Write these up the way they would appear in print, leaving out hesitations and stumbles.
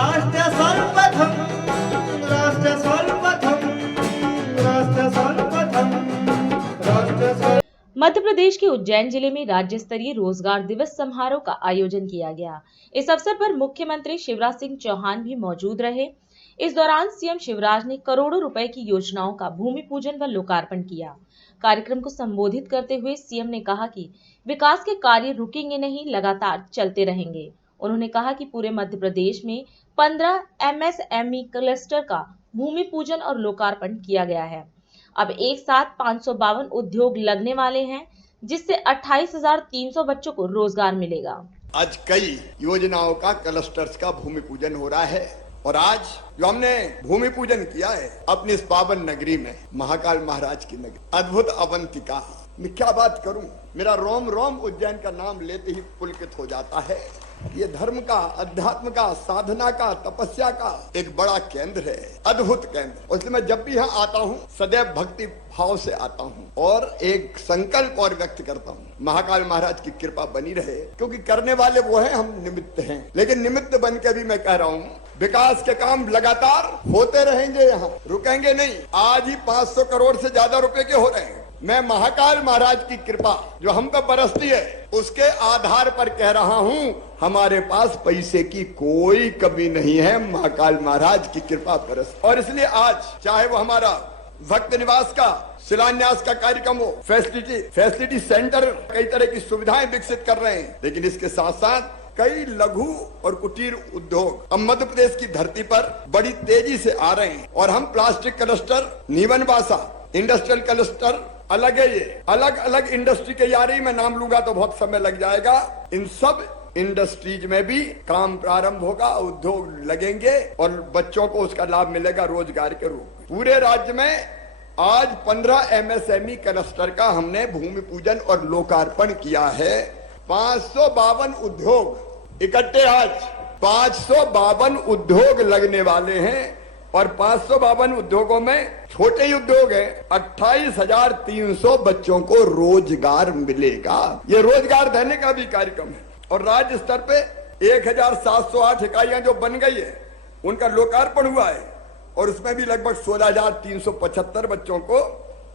राष्ट्र सर्वप्रथम राष्ट्र सर्वप्रथम राष्ट्र सर्वप्रथम राष्ट्र सर्व। मध्य प्रदेश के उज्जैन जिले में राज्य स्तरीय रोजगार दिवस समारोह का आयोजन किया गया। इस अवसर पर मुख्यमंत्री शिवराज सिंह चौहान भी मौजूद रहे। इस दौरान सीएम शिवराज ने करोड़ों रुपए की योजनाओं का भूमि पूजन व लोकार्पण किया। कार्यक्रम को संबोधित करते हुए सीएम ने कहा कि विकास के कार्य रुकेंगे नहीं, लगातार चलते रहेंगे। उन्होंने कहा कि पूरे मध्य प्रदेश में 15 MSME क्लस्टर का भूमि पूजन और लोकार्पण किया गया है। अब एक साथ 552 उद्योग लगने वाले हैं, जिससे 28,300 बच्चों को रोजगार मिलेगा। आज कई योजनाओं का क्लस्टर्स का भूमि पूजन हो रहा है और आज जो हमने भूमि पूजन किया है अपनी इस पावन नगरी में, महाकाल महाराज की नगरी, अद्भुत अवंतिका। मैं क्या बात करूं, मेरा रोम रोम उज्जैन का नाम लेते ही पुलकित हो जाता है। ये धर्म का, अध्यात्म का, साधना का, तपस्या का एक बड़ा केंद्र है, अद्भुत केंद्र। और इसलिए मैं जब भी यहाँ आता हूँ सदैव भक्ति भाव से आता हूँ और एक संकल्प और व्यक्त करता हूँ, महाकाल महाराज की कृपा बनी रहे, क्योंकि करने वाले वो हैं, हम निमित्त हैं। लेकिन निमित्त बन के भी मैं कह रहा हूँ विकास के काम लगातार होते रहेंगे, यहाँ रुकेंगे नहीं। आज ही 500 करोड़ से ज्यादा रुपए के हो रहे हैं। मैं महाकाल महाराज की कृपा जो हम पे बरसती है उसके आधार पर कह रहा हूं, हमारे पास पैसे की कोई कमी नहीं है, महाकाल महाराज की कृपा बरस। और इसलिए आज चाहे वो हमारा भक्त निवास का शिलान्यास का कार्यक्रम हो, फैसिलिटी सेंटर, कई तरह की सुविधाएं विकसित कर रहे हैं, लेकिन इसके साथ साथ कई लघु और कुटीर उद्योग अब मध्य प्रदेश की धरती पर बड़ी तेजी से आ रहे हैं। और हम प्लास्टिक क्लस्टर, नीवन बासा इंडस्ट्रियल क्लस्टर, अलग है ये, अलग अलग इंडस्ट्री के आ रही, मैं नाम लूंगा तो बहुत समय लग जाएगा। इन सब इंडस्ट्रीज में भी काम प्रारंभ होगा, उद्योग लगेंगे और बच्चों को उसका लाभ मिलेगा रोजगार के रूप में। पूरे राज्य में आज 15 MSME क्लस्टर का हमने भूमि पूजन और लोकार्पण किया है। 552 उद्योग इकट्ठे, आज 552 उद्योग लगने वाले हैं और 552 उद्योगों में छोटे ही उद्योग हैं। 28,300 बच्चों को रोजगार मिलेगा। ये रोजगार देने का भी कार्यक्रम है। और राज्य स्तर पे 1,708 इकाइयां जो बन गई है उनका लोकार्पण हुआ है और उसमें भी लगभग 16,375 बच्चों को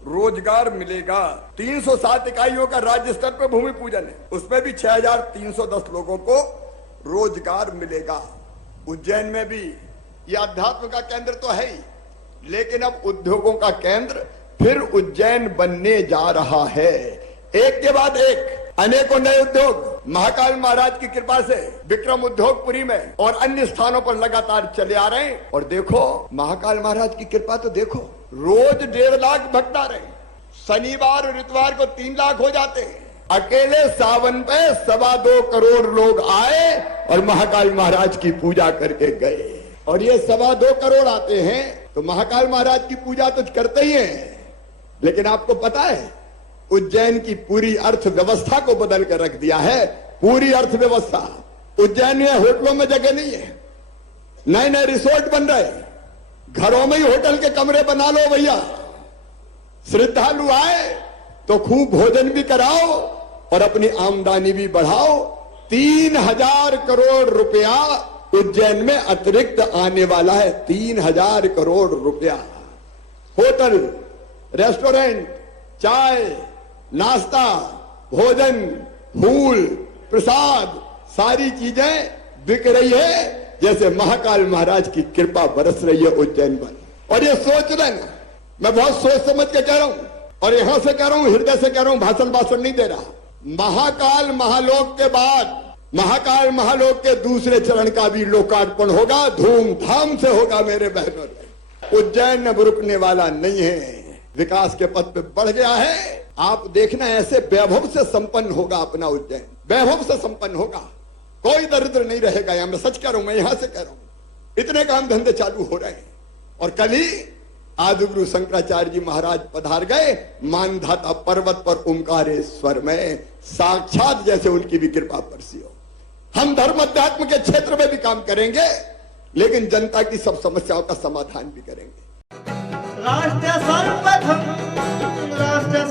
रोजगार मिलेगा। 307 इकाइयों का राज्य स्तर पे भूमि पूजन है, उसमें भी 6,310 लोगों को रोजगार मिलेगा। उज्जैन में भी ये अध्यात्म का केंद्र तो है ही, लेकिन अब उद्योगों का केंद्र फिर उज्जैन बनने जा रहा है। एक के बाद एक अनेकों नए उद्योग महाकाल महाराज की कृपा से विक्रम उद्योगपुरी में और अन्य स्थानों पर लगातार चले आ रहे हैं। और देखो महाकाल महाराज की कृपा तो देखो, रोज 1.5 लाख भक्त आ रहे हैं, शनिवार और इतवार को 3 लाख हो जाते हैं। अकेले सावन पे 2.25 करोड़ लोग आए और महाकाल महाराज की पूजा करके गए। और ये 2.25 करोड़ आते हैं तो महाकाल महाराज की पूजा तो करते ही हैं, लेकिन आपको पता है उज्जैन की पूरी अर्थव्यवस्था को बदल कर रख दिया है। पूरी अर्थव्यवस्था उज्जैन में होटलों में जगह नहीं है, नए नए रिसोर्ट बन रहे, घरों में ही होटल के कमरे बना लो भैया। श्रद्धालु आए तो खूब भोजन भी कराओ और अपनी आमदनी भी बढ़ाओ। 3,000 करोड़ रुपया उज्जैन में अतिरिक्त आने वाला है। 3,000 करोड़ रुपया। होटल, रेस्टोरेंट, चाय, नाश्ता, भोजन, फूल, प्रसाद, सारी चीजें बिक रही है जैसे महाकाल महाराज की कृपा बरस रही है उज्जैन पर। और ये सोच रहे ना, मैं बहुत सोच समझ के कह रहा हूं और यहां से कह रहा हूं, हृदय से कह रहा हूं, भाषण नहीं दे रहा। महाकाल महालोक के बाद महाकाल महालोक के दूसरे चरण का भी लोकार्पण होगा, धूमधाम से होगा मेरे बहनों। उज्जैन अब रुकने वाला नहीं है, विकास के पथ पे बढ़ गया है। आप देखना ऐसे वैभव से संपन्न होगा अपना उज्जैन, वैभव से संपन्न होगा, कोई दरिद्र नहीं रहेगा। यहां मैं सच कह रहा हूं, मैं यहां से कह रहा हूं। इतने काम धंधे चालू हो रहे हैं। और कल ही आदिगुरु शंकराचार्य जी महाराज पधार गए मानधाता पर्वत पर ओंकारेश्वर में, साक्षात जैसे उनकी भी कृपा बरसी हो। हम धर्म अध्यात्म के क्षेत्र में भी काम करेंगे, लेकिन जनता की सब समस्याओं का समाधान भी करेंगे। राष्ट्र सर्वप्रथम राष्ट्र